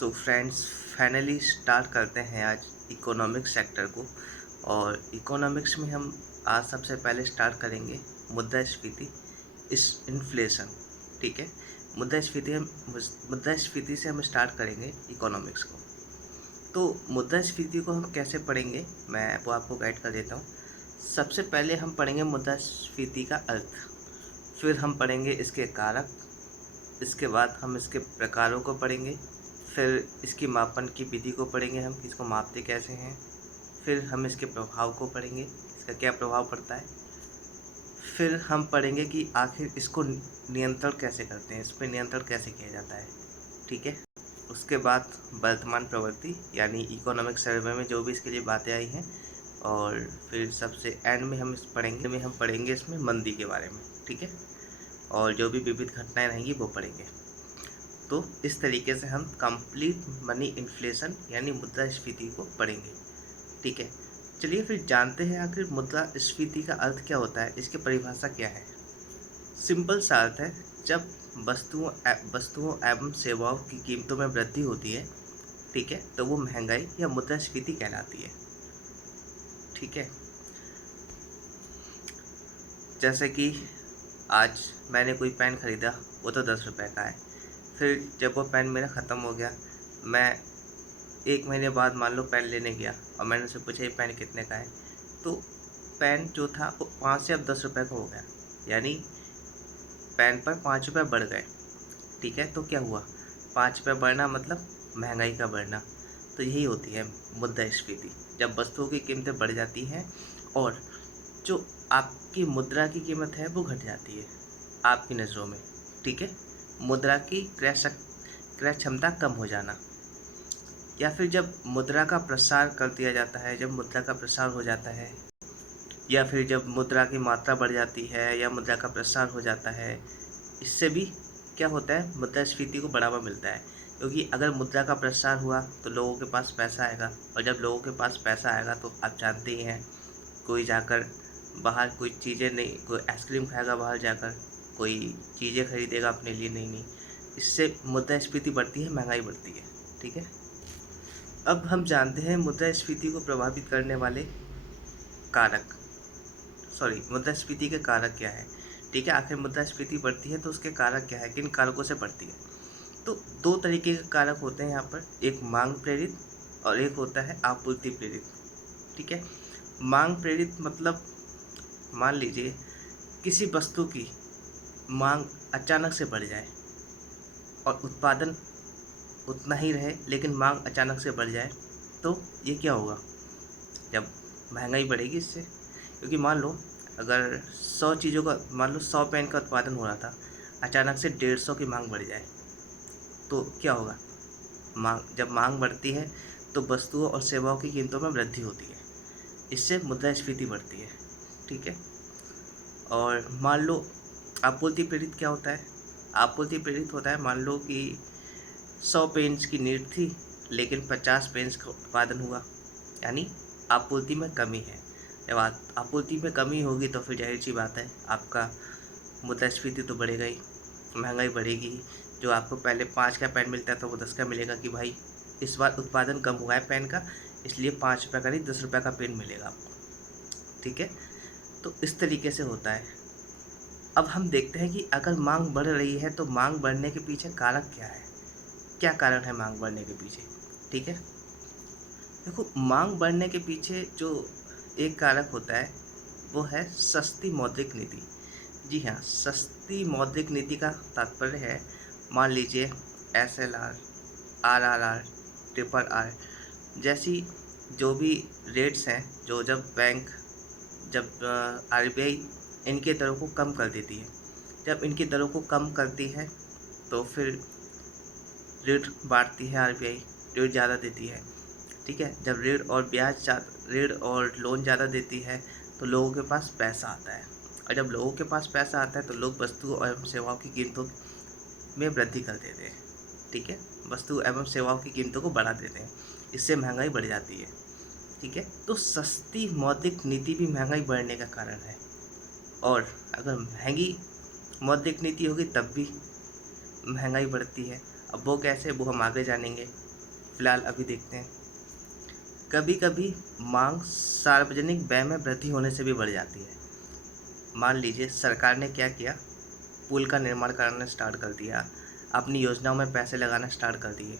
So friends, finally start करते हैं आज इकोनॉमिक्स सेक्टर को। और इकोनॉमिक्स में हम आज सबसे पहले स्टार्ट करेंगे मुद्रास्फीति, इस इन्फ्लेशन। ठीक है, मुद्रास्फीति से हम स्टार्ट करेंगे इकोनॉमिक्स को। तो मुद्रास्फीति को हम कैसे पढ़ेंगे, मैं वो आपको गाइड कर देता हूँ। सबसे पहले हम पढ़ेंगे मुद्रास्फीति का अर्थ, फिर हम पढ़ेंगे इसके कारक, इसके बाद हम इसके प्रकारों को पढ़ेंगे, फिर इसकी मापन की विधि को पढ़ेंगे, हम इसको मापते कैसे हैं, फिर हम इसके प्रभाव को पढ़ेंगे, इसका क्या प्रभाव पड़ता है, फिर हम पढ़ेंगे कि आखिर इसको नियंत्रण कैसे करते हैं, इस पर नियंत्रण कैसे किया जाता है। ठीक है, उसके बाद वर्तमान प्रवृत्ति यानी इकोनॉमिक सर्वे में जो भी इसके लिए बातें आई हैं, और फिर सबसे एंड में हम पढ़ेंगे इसमें मंदी के बारे में। ठीक है, और जो भी विविध घटनाएं रहेंगी वो पढ़ेंगे। तो इस तरीके से हम कंप्लीट मनी इन्फ्लेशन यानी मुद्रास्फीति को पढ़ेंगे। ठीक है, चलिए फिर जानते हैं आखिर मुद्रास्फीति का अर्थ क्या होता है, इसकी परिभाषा क्या है। सिंपल सा अर्थ है, जब वस्तुओं एवं सेवाओं की कीमतों में वृद्धि होती है, ठीक है, तो वो महंगाई या मुद्रास्फीति कहलाती है। ठीक है, जैसे कि आज मैंने कोई पेन ख़रीदा, वो तो 10 रुपये का है। फिर जब वो पेन मेरा ख़त्म हो गया, मैं 1 महीने बाद मान लो पेन लेने गया और मैंने उससे पूछा ये पेन कितने का है, तो पेन जो था वो 5 से अब 10 रुपये का हो गया, यानी पेन पर 5 रुपये बढ़ गए। ठीक है, तो क्या हुआ, 5 रुपये बढ़ना मतलब महंगाई का बढ़ना। तो यही होती है मुद्रास्फीति, जब वस्तुओं की कीमतें बढ़ जाती हैं और जो आपकी मुद्रा की कीमत है वो घट जाती है आपकी नज़रों में। ठीक है, मुद्रा की क्रय क्षमता कम हो जाना, या फिर जब मुद्रा का प्रसार कर दिया जाता है, जब मुद्रा का प्रसार हो जाता है, या फिर जब मुद्रा की मात्रा बढ़ जाती है या मुद्रा का प्रसार हो जाता है, इससे भी क्या होता है, मुद्रास्फीति को बढ़ावा मिलता है। क्योंकि अगर मुद्रा का प्रसार हुआ तो लोगों के पास पैसा आएगा, और जब लोगों के पास पैसा आएगा तो आप जानते ही हैं, कोई जाकर बाहर कोई चीज़ें नहीं, कोई आइसक्रीम खाएगा बाहर जाकर, कोई चीज़ें खरीदेगा अपने लिए नई नई, इससे मुद्रास्फीति बढ़ती है, महंगाई बढ़ती है। ठीक है, अब हम जानते हैं मुद्रास्फीति को प्रभावित करने वाले कारक, मुद्रास्फीति के कारक क्या है। ठीक है, आखिर मुद्रास्फीति बढ़ती है तो उसके कारक क्या है, किन कारकों से बढ़ती है। तो 2 तरीके के कारक होते हैं यहाँ पर, एक मांग प्रेरित और एक होता है आपूर्ति प्रेरित। ठीक है, मांग प्रेरित मतलब मान लीजिए किसी वस्तु की मांग अचानक से बढ़ जाए और उत्पादन उतना ही रहे, लेकिन मांग अचानक से बढ़ जाए, तो ये क्या होगा, जब महंगाई बढ़ेगी इससे। क्योंकि मान लो अगर 100 चीज़ों का, मान लो 100 पेन का उत्पादन हो रहा था, अचानक से 150 की मांग बढ़ जाए, तो क्या होगा, जब मांग बढ़ती है तो वस्तुओं और सेवाओं की कीमतों में वृद्धि होती है, इससे मुद्रास्फीति बढ़ती है। ठीक है, और मान लो आपूर्ति प्रेरित क्या होता है, आपूर्ति प्रेरित होता है, मान लो कि 100 पेन्स की नीड थी लेकिन 50 पेन्स का उत्पादन हुआ, यानी आपूर्ति में कमी है। जब आपूर्ति में कमी होगी तो फिर जाहिर सी बात है आपका मुद्रास्फीति तो बढ़ेगा ही, महंगाई बढ़ेगी। जो आपको पहले 5 का पेन मिलता था वो 10 का मिलेगा, कि भाई इस बार उत्पादन कम हुआ है पेन का, इसलिए 5 रुपये का नहीं 10 रुपये का पेन मिलेगा आपको। ठीक है, तो इस तरीके से होता है। अब हम देखते हैं कि अगर मांग बढ़ रही है तो मांग बढ़ने के पीछे कारक क्या है, क्या कारण है मांग बढ़ने के पीछे। ठीक है, देखो मांग बढ़ने के पीछे जो एक कारक होता है वो है सस्ती मौद्रिक नीति। जी हाँ, सस्ती मौद्रिक नीति का तात्पर्य है, मान लीजिए SLR, RRR, RRR जैसी जो भी रेट्स हैं, जो जब RBI इनके दरों को कम कर देती है, जब इनकी दरों को कम करती है तो फिर रेट बांटती है RBI, रेट ज़्यादा देती है। ठीक है, जब रेट और लोन ज़्यादा देती है तो लोगों के पास पैसा आता है, और जब लोगों के पास पैसा आता है तो लोग वस्तुओं एवं सेवाओं की कीमतों में वृद्धि कर देते हैं। ठीक है, वस्तु एवं सेवाओं की कीमतों को बढ़ा देते हैं, इससे महंगाई बढ़ जाती है। ठीक है, तो सस्ती मौद्रिक नीति भी महंगाई बढ़ने का कारण है, और अगर महंगी मौद्रिक नीति होगी तब भी महंगाई बढ़ती है। अब वो कैसे, वो हम आगे जानेंगे। फ़िलहाल अभी देखते हैं। कभी कभी मांग सार्वजनिक व्यय में वृद्धि होने से भी बढ़ जाती है। मान लीजिए सरकार ने क्या किया, पुल का निर्माण करना स्टार्ट कर दिया, अपनी योजनाओं में पैसे लगाना स्टार्ट कर दिए।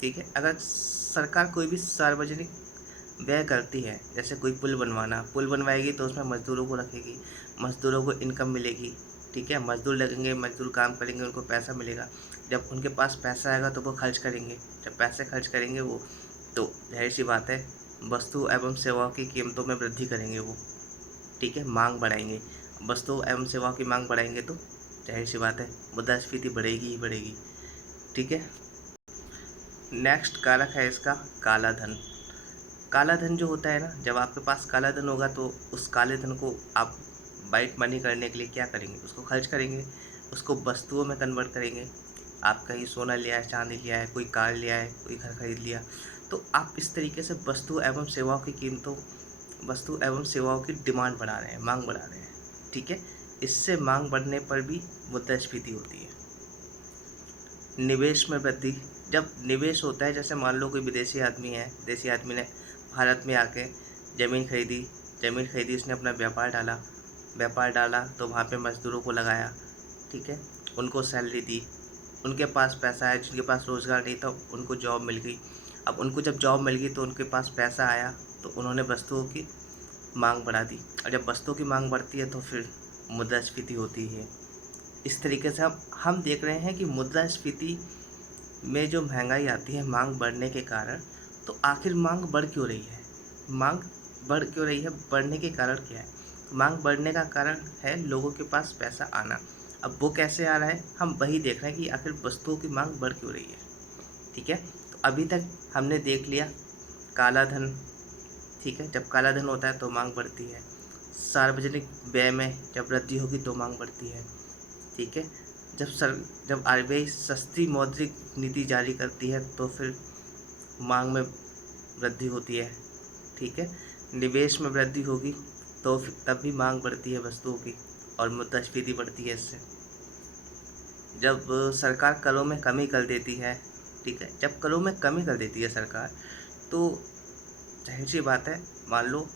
ठीक है, अगर सरकार कोई भी सार्वजनिक व्यय करती है, जैसे कोई पुल बनवाएगी तो उसमें मजदूरों को रखेगी, मजदूरों को इनकम मिलेगी। ठीक है, मजदूर लगेंगे, मजदूर काम करेंगे, उनको पैसा मिलेगा। जब उनके पास पैसा आएगा तो वो खर्च करेंगे, जब पैसे खर्च करेंगे वो, तो जाहिर सी बात है वस्तु एवं सेवाओं की कीमतों में वृद्धि करेंगे वो। ठीक है, मांग बढ़ाएंगे, वस्तु एवं सेवाओं की मांग बढ़ाएंगे तो जाहिर सी बात है मुद्रास्फीति बढ़ेगी ही बढ़ेगी। ठीक है, नेक्स्ट कारक है इसका काला धन। काला धन जो होता है ना, जब आपके पास काला धन होगा तो उस काले धन को आप वाइट मनी करने के लिए क्या करेंगे, उसको खर्च करेंगे, उसको वस्तुओं में कन्वर्ट करेंगे। आप कहीं सोना लिया है, चांदी लिया है, कोई कार लिया है, कोई घर खरीद लिया, तो आप इस तरीके से वस्तु एवं सेवाओं की डिमांड बढ़ा रहे हैं, मांग बढ़ा रहे हैं। ठीक है, इससे मांग बढ़ने पर भी मुद्रास्फीति होती है। निवेश में वृद्धि, जब निवेश होता है, जैसे मान लो कोई विदेशी आदमी है, विदेशी आदमी ने भारत में आके ज़मीन खरीदी, उसने अपना व्यापार डाला तो वहाँ पे मज़दूरों को लगाया। ठीक है, उनको सैलरी दी, उनके पास पैसा है, जिनके पास रोज़गार नहीं था उनको जॉब मिल गई। अब उनको जब जॉब मिल गई तो उनके पास पैसा आया तो उन्होंने वस्तुओं की मांग बढ़ा दी, और जब वस्तुओं की मांग बढ़ती है तो फिर मुद्रास्फीति होती है। इस तरीके से हम देख रहे हैं कि मुद्रास्फीति में जो महंगाई आती है मांग बढ़ने के कारण, तो आखिर मांग बढ़ क्यों रही है? मांग बढ़ क्यों रही है? बढ़ने के कारण क्या है? मांग बढ़ने का कारण है लोगों के पास पैसा आना। अब वो कैसे आ रहा है, हम वही देख रहे हैं कि आखिर वस्तुओं की मांग बढ़ क्यों रही है। ठीक है, तो अभी तक हमने देख लिया काला धन। ठीक है, जब काला धन होता है तो मांग बढ़ती है। सार्वजनिक व्यय में जब वृद्धि होगी तो मांग बढ़ती है। ठीक है, जब आरबीआई सस्ती मौद्रिक नीति जारी करती है तो फिर मांग में वृद्धि होती है। ठीक है, निवेश में वृद्धि होगी तो तब भी मांग बढ़ती है वस्तुओं की, और मुद्रास्फीति बढ़ती है इससे। जब सरकार करों में कमी कर देती है, ठीक है, जब करों में कमी कर देती है सरकार, तो जाहिर सी बात है, मान लो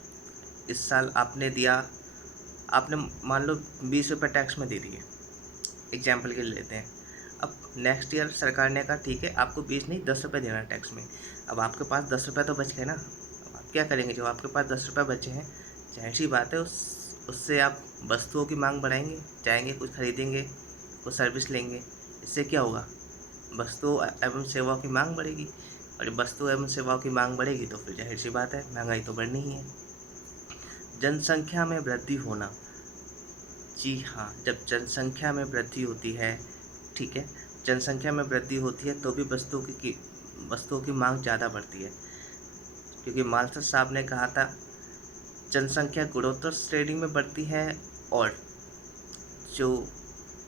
इस साल आपने मान लो 20 रुपये टैक्स में दे दिए, एग्जाम्पल के लिए लेते हैं। अब नेक्स्ट ईयर सरकार ने कहा ठीक है आपको 20 नहीं 10 रुपये देना टैक्स में। अब आपके पास 10 रुपये तो बच गए ना, अब आप क्या करेंगे? जब आपके पास 10 रुपये बचे हैं, जाहिर सी बात है उससे आप वस्तुओं की मांग बढ़ाएंगे, जाएंगे कुछ खरीदेंगे, कुछ सर्विस लेंगे। इससे क्या होगा? वस्तुओं एवं सेवाओं की मांग बढ़ेगी, और जब वस्तुओं एवं सेवाओं की मांग बढ़ेगी तो फिर जाहिर सी बात है महंगाई तो बढ़नी ही है। जनसंख्या में वृद्धि होना, जी हाँ, जब जनसंख्या में वृद्धि होती है, ठीक है, जनसंख्या में वृद्धि होती है तो भी वस्तुओं की मांग ज़्यादा बढ़ती है, क्योंकि मालथस साहब ने कहा था जनसंख्या गुणोत्तर श्रेणी में बढ़ती है और जो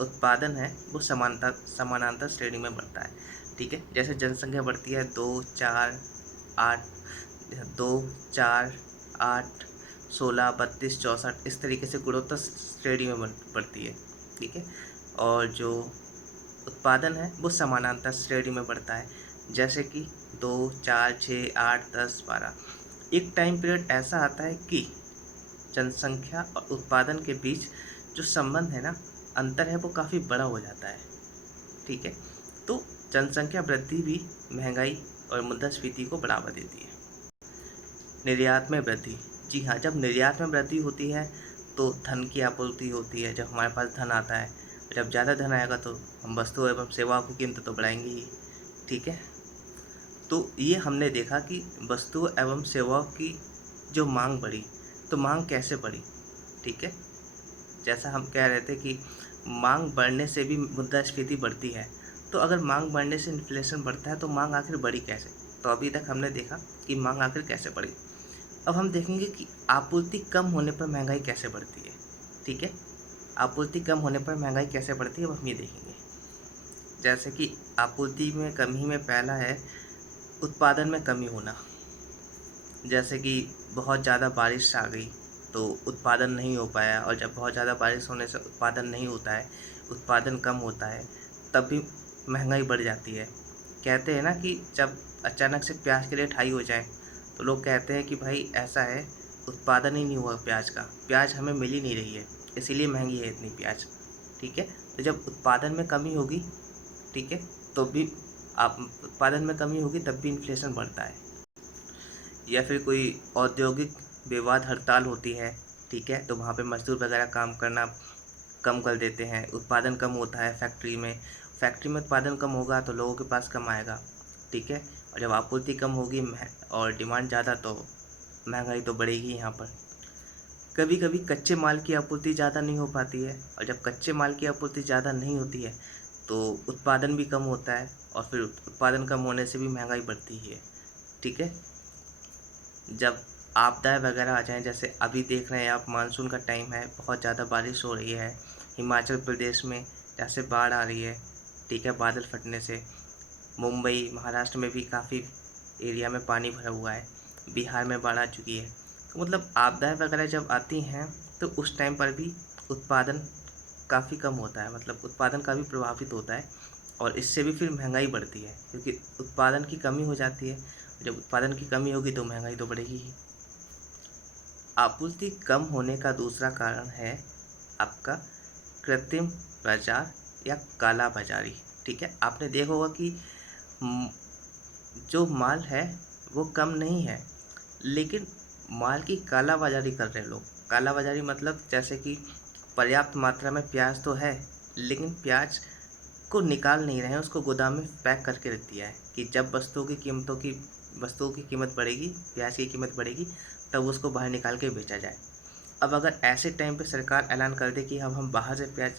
उत्पादन है वो समानांतर श्रेणी में बढ़ता है। ठीक है, जैसे जनसंख्या बढ़ती है 2, 4, 8, 16, 32, 64, इस तरीके से गुणोत्तर श्रेणी में बढ़ती है। ठीक है, और जो उत्पादन है वो समानांतर श्रेणी में बढ़ता है, जैसे कि 2, 4, 6, 8, 10, 12। एक टाइम पीरियड ऐसा आता है कि जनसंख्या और उत्पादन के बीच जो संबंध है ना, अंतर है, वो काफ़ी बड़ा हो जाता है। ठीक है, तो जनसंख्या वृद्धि भी महंगाई और मुद्रास्फीति को बढ़ावा देती है। निर्यात में वृद्धि, जी हाँ, जब निर्यात में वृद्धि होती है तो धन की आपूर्ति होती है। जब हमारे पास धन आता है, जब ज़्यादा धन आएगा तो हम वस्तु एवं सेवाओं की कीमत तो बढ़ाएंगे ही। ठीक है, तो ये हमने देखा कि वस्तु एवं सेवाओं की जो मांग बढ़ी, तो मांग कैसे बढ़ी? ठीक है, जैसा हम कह रहे थे कि मांग बढ़ने से भी मुद्रास्फीति बढ़ती है, तो अगर मांग बढ़ने से इन्फ्लेशन बढ़ता है तो मांग आखिर बढ़ी कैसे? तो अभी तक हमने देखा कि मांग आखिर कैसे बढ़ी। अब हम देखेंगे कि आपूर्ति कम होने पर महंगाई कैसे बढ़ती है। ठीक है, आपूर्ति कम होने पर महंगाई कैसे बढ़ती है अब हम ये देखेंगे। जैसे कि आपूर्ति में कमी में पहला है उत्पादन में कमी होना। जैसे कि बहुत ज़्यादा बारिश आ गई तो उत्पादन नहीं हो पाया, और जब बहुत ज़्यादा बारिश होने से उत्पादन नहीं होता है, उत्पादन कम होता है, तब भी महंगाई बढ़ जाती है। कहते हैं ना कि जब अचानक से प्याज के रेट हाई हो जाए तो लोग कहते हैं कि भाई ऐसा है, उत्पादन ही नहीं हुआ प्याज का, प्याज हमें मिल ही नहीं रही है, इसीलिए महंगी है इतनी प्याज। ठीक है, तो जब उत्पादन में कमी होगी, ठीक है, तो भी आप उत्पादन में कमी होगी तब भी इन्फ्लेशन बढ़ता है। या फिर कोई औद्योगिक विवाद हड़ताल होती है, ठीक है, तो वहाँ पे मजदूर वगैरह काम करना कम कर देते हैं, उत्पादन कम होता है फैक्ट्री में उत्पादन कम होगा तो लोगों के पास कम आएगा। ठीक है, और जब आपूर्ति कम होगी और डिमांड ज़्यादा तो महंगाई तो बढ़ेगी यहाँ पर। कभी कभी कच्चे माल की आपूर्ति ज़्यादा नहीं हो पाती है, और जब कच्चे माल की आपूर्ति ज़्यादा नहीं होती है तो उत्पादन भी कम होता है, और फिर उत्पादन कम होने से भी महंगाई बढ़ती ही है। ठीक है, जब आपदाएँ वगैरह आ जाएँ, जैसे अभी देख रहे हैं आप, मानसून का टाइम है, बहुत ज़्यादा बारिश हो रही है, हिमाचल प्रदेश में जैसे बाढ़ आ रही है, ठीक है, बादल फटने से। मुंबई महाराष्ट्र में भी काफ़ी एरिया में पानी भरा हुआ है, बिहार में बाढ़ आ चुकी है। तो मतलब आपदाएँ वगैरह जब आती हैं तो उस टाइम पर भी उत्पादन काफ़ी कम होता है, मतलब उत्पादन काफ़ी प्रभावित होता है, और इससे भी फिर महंगाई बढ़ती है, क्योंकि उत्पादन की कमी हो जाती है। जब उत्पादन की कमी होगी तो महंगाई तो बढ़ेगी ही। आपूर्ति कम होने का दूसरा कारण है आपका कृत्रिम बाजार या काला बाजारी। ठीक है, आपने देखा होगा कि म, जो माल है वो कम नहीं है, लेकिन माल की काला बाजारी कर रहे हैं लोग। काला बाजारी मतलब जैसे कि पर्याप्त मात्रा में प्याज तो है, लेकिन प्याज को निकाल नहीं रहे हैं, उसको गोदाम में पैक करके रख दिया है कि जब वस्तुओं की कीमत बढ़ेगी, प्याज की कीमत बढ़ेगी, तब उसको बाहर निकाल के बेचा जाए। अब अगर ऐसे टाइम पे सरकार ऐलान कर दे कि अब हम बाहर से प्याज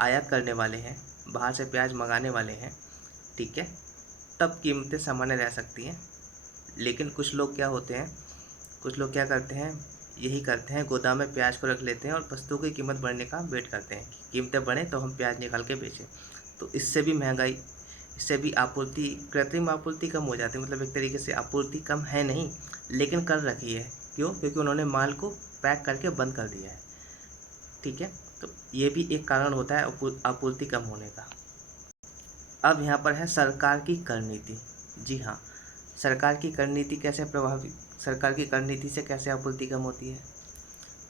आयात करने वाले हैं, बाहर से प्याज मंगाने वाले हैं, ठीक है, तब कीमतें सामान्य रह सकती हैं। लेकिन कुछ लोग क्या करते हैं, यही करते हैं, गोदाम में प्याज को रख लेते हैं और वस्तुओं की कीमत बढ़ने का वेट करते हैं कि कीमतें बढ़ें तो हम प्याज निकाल के बेचें। तो इससे भी कृत्रिम आपूर्ति कम हो जाती है, मतलब एक तरीके से आपूर्ति कम है नहीं, लेकिन कर रखी है। क्यों? क्योंकि उन्होंने माल को पैक करके बंद कर दिया है। ठीक है, तो ये भी एक कारण होता है आपूर्ति कम होने का। अब यहाँ पर है सरकार की कर नीति। जी हाँ, सरकार की कर नीति से कैसे आपूर्ति कम होती है।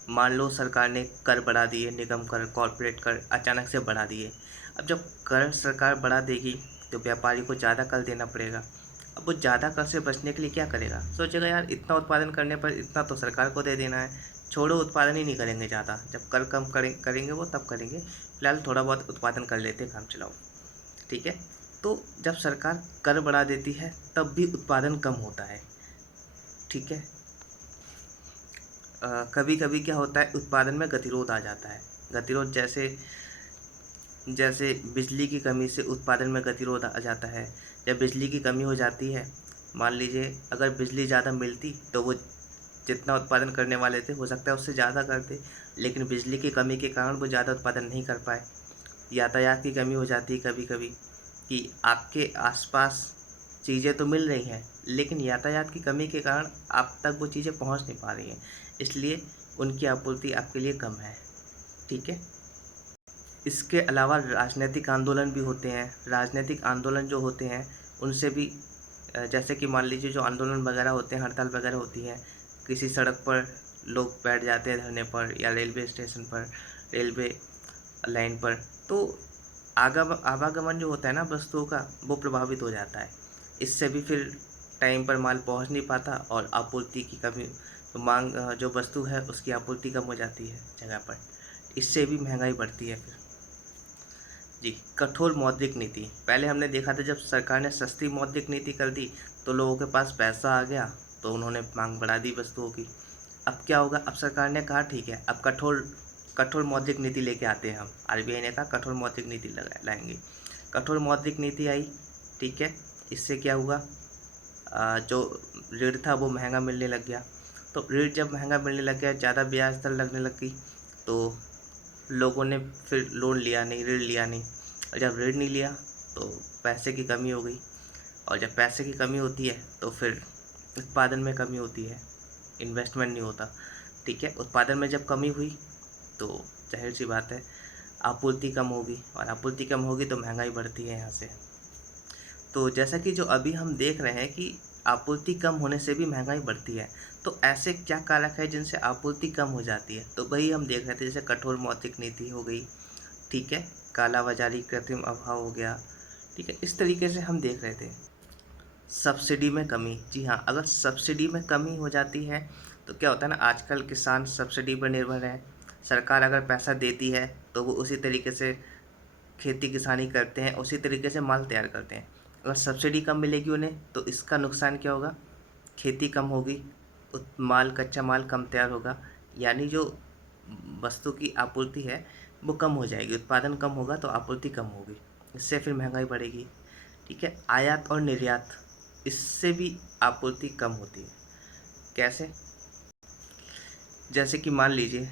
मान लो सरकार ने कर बढ़ा दिए, निगम कर, कॉर्पोरेट कर अचानक से बढ़ा दिए। अब जब कर सरकार बढ़ा देगी तो व्यापारी को ज़्यादा कर देना पड़ेगा। अब वो ज़्यादा कर से बचने के लिए क्या करेगा, सोचेगा यार इतना उत्पादन करने पर इतना तो सरकार को दे देना है, छोड़ो उत्पादन ही नहीं करेंगे ज़्यादा, जब कर कम करेंगे वो तब करेंगे, फिलहाल थोड़ा बहुत उत्पादन कर लेते, काम चलाओ। ठीक है, तो जब सरकार कर बढ़ा देती है तब भी उत्पादन कम होता है। ठीक है, कभी कभी क्या होता है, उत्पादन में गतिरोध आ जाता है। गतिरोध जैसे जैसे बिजली की कमी से उत्पादन में गतिरोध आ जाता है। जब बिजली की कमी हो जाती है, मान लीजिए अगर बिजली ज़्यादा मिलती तो वो जितना उत्पादन करने वाले थे हो सकता है उससे ज़्यादा करते, लेकिन बिजली की कमी के कारण वो ज़्यादा उत्पादन नहीं कर पाए। यातायात की कमी हो जाती है कभी कभी, कि आपके आसपास चीज़ें तो मिल रही हैं, लेकिन यातायात की कमी के कारण आप तक वो चीज़ें पहुंच नहीं पा रही हैं, इसलिए उनकी आपूर्ति आपके लिए कम है। ठीक है, इसके अलावा राजनीतिक आंदोलन भी होते हैं। राजनीतिक आंदोलन जो होते हैं उनसे भी जैसे कि मान लीजिए जो आंदोलन वगैरह होते हैं, हड़ताल वगैरह होती है, किसी सड़क पर लोग बैठ जाते हैं धरने पर, या रेलवे स्टेशन पर, रेलवे लाइन पर, तो आवागमन जो होता है ना वस्तुओं का, वो प्रभावित हो जाता है। इससे भी फिर टाइम पर माल पहुंच नहीं पाता, और आपूर्ति की कमी, तो जो वस्तु है उसकी आपूर्ति कम हो जाती है जगह पर, इससे भी महंगाई बढ़ती है फिर। जी, कठोर मौद्रिक नीति। पहले हमने देखा था जब सरकार ने सस्ती मौद्रिक नीति कर दी तो लोगों के पास पैसा आ गया, तो उन्होंने मांग बढ़ा दी वस्तुओं की। अब क्या होगा, अब सरकार ने कहा ठीक है, अब कठोर मौद्रिक नीति लेके आते हैं हम। आरबीआई ने कहा कठोर मौद्रिक नीति लाएंगे। कठोर मौद्रिक नीति आई, ठीक है, इससे क्या हुआ, जो ऋण था वो महंगा मिलने लग गया। तो ऋण जब महंगा मिलने लग गया, ज़्यादा ब्याज दर लगने लग गई, तो लोगों ने फिर ऋण लिया नहीं, और जब ऋण नहीं लिया तो पैसे की कमी हो गई, और जब पैसे की कमी होती है तो फिर उत्पादन में कमी होती है, इन्वेस्टमेंट नहीं होता। ठीक है, उत्पादन में जब कमी हुई तो जाहिर सी बात है आपूर्ति कम होगी, और आपूर्ति कम होगी तो महंगाई बढ़ती है यहाँ से। तो जैसा कि जो अभी हम देख रहे हैं कि आपूर्ति कम होने से भी महँगाई बढ़ती है, तो ऐसे क्या कारक है जिनसे आपूर्ति कम हो जाती है? तो वही हम देख रहे थे, जैसे कठोर मौद्रिक नीति हो गई, ठीक है? कालाबाज़ारी, कृत्रिम अभाव हो गया, ठीक है? इस तरीके से हम देख रहे थे। सब्सिडी में कमी, जी हाँ, अगर सब्सिडी में कमी हो जाती है, तो क्या होता है ना, आजकल किसान सब्सिडी पर निर्भर हैं। सरकार अगर पैसा देती है, तो वो उसी तरीके से खेती किसानी करते हैं, उसी तरीके से माल तैयार करते हैं। अगर सब्सिडी कम मिलेगी उन्हें, तो इसका नुकसान क्या होगा? खेती कम होगी, माल कच्चा माल कम तैयार होगा, यानी जो वस्तु की आपूर्ति है वो कम हो जाएगी, उत्पादन कम होगा तो आपूर्ति कम होगी, इससे फिर महंगाई बढ़ेगी, ठीक है? आयात और निर्यात, इससे भी आपूर्ति कम होती है। कैसे? जैसे कि मान लीजिए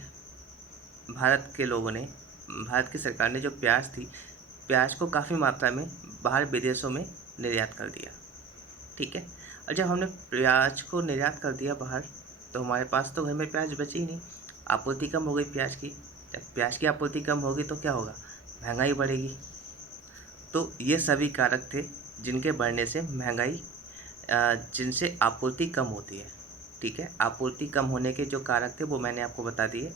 भारत के लोगों ने, भारत की सरकार ने जो प्याज थी, प्याज को काफ़ी मात्रा में बाहर विदेशों में निर्यात कर दिया, ठीक है? और जब हमने प्याज को निर्यात कर दिया बाहर, तो हमारे पास तो घर में प्याज बची ही नहीं, आपूर्ति कम हो गई प्याज की। जब प्याज की आपूर्ति कम होगी तो क्या होगा? महंगाई बढ़ेगी। तो ये सभी कारक थे जिनके बढ़ने से महंगाई, जिनसे आपूर्ति कम होती है, ठीक है? आपूर्ति कम होने के जो कारक थे वो मैंने आपको बता दिए।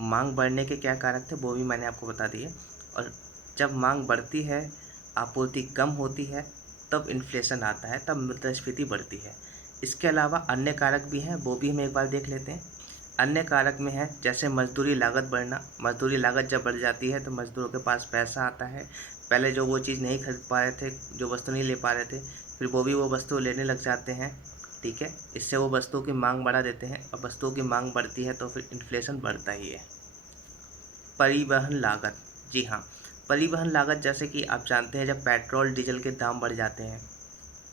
मांग बढ़ने के क्या कारक थे वो भी मैंने आपको बता दिए। और जब मांग बढ़ती है, आपूर्ति कम होती है, तब इन्फ्लेशन आता है, तब मुद्रास्फीति बढ़ती है। इसके अलावा अन्य कारक भी हैं, वो भी हम एक बार देख लेते हैं। अन्य कारक में है जैसे मजदूरी लागत बढ़ना। मजदूरी लागत जब बढ़ जाती है तो मजदूरों के पास पैसा आता है। पहले जो वो चीज़ नहीं खरीद पा रहे थे, जो वस्तु नहीं ले पा रहे थे, फिर वो भी वो वस्तु लेने लग जाते हैं, ठीक है? इससे वो वस्तुओं की मांग बढ़ा देते हैं, और वस्तुओं की मांग बढ़ती है तो फिर इन्फ्लेशन बढ़ता ही है। परिवहन लागत, जी हाँ, परिवहन लागत, जैसे कि आप जानते हैं जब पेट्रोल डीजल के दाम बढ़ जाते हैं,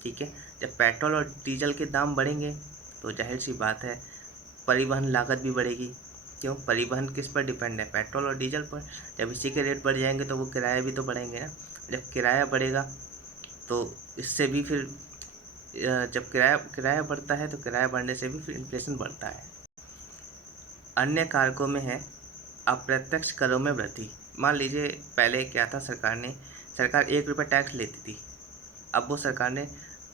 ठीक है? जब पेट्रोल और डीजल के दाम बढ़ेंगे तो जाहिर सी बात है परिवहन लागत भी बढ़ेगी। क्यों? परिवहन किस पर डिपेंड है? पेट्रोल और डीजल पर। जब इसी के रेट बढ़ जाएंगे तो वो किराया भी तो बढ़ेंगे ना। जब किराया बढ़ेगा तो इससे भी फिर जब किराया किराया बढ़ता है तो किराया बढ़ने से भी फिर इन्फ्लेशन बढ़ता है। अन्य कारकों में है अप्रत्यक्ष करों में वृद्धि। मान लीजिए पहले क्या था, सरकार 1 रुपये टैक्स लेती थी। अब वो सरकार ने,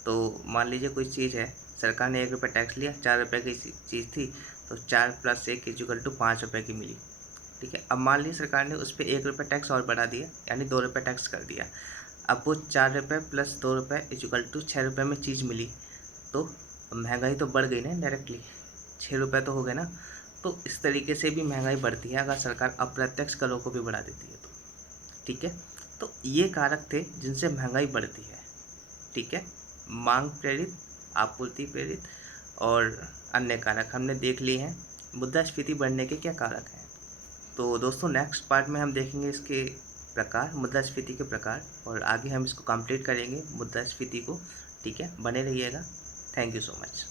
तो मान लीजिए कोई चीज़ है, सरकार ने 1 रुपये टैक्स लिया, 4 रुपये की चीज़ थी, तो 4 + 1 = 5 रुपये की मिली, ठीक है? अब मान लीजिए सरकार ने उस पर 1 रुपये टैक्स और बढ़ा दिया, यानी 2 रुपये टैक्स कर दिया। अब वो 4 रुपये + 2 रुपये = 6 रुपये में चीज़ मिली, तो महंगाई तो बढ़ गई ना डायरेक्टली, 6 रुपये तो हो गए ना। तो इस तरीके से भी महंगाई बढ़ती है अगर सरकार अप्रत्यक्ष करों को भी बढ़ा देती है तो, ठीक है? तो ये कारक थे जिनसे महंगाई बढ़ती है, ठीक है? मांग प्रेरित, आपूर्ति प्रेरित और अन्य कारक हमने देख लिए हैं। मुद्रास्फीति बढ़ने के क्या कारक हैं? तो दोस्तों नेक्स्ट पार्ट में हम देखेंगे इसके प्रकार, मुद्रास्फीति के प्रकार, और आगे हम इसको कंप्लीट करेंगे मुद्रास्फीति को, ठीक है? बने रहिएगा। Thank you so much.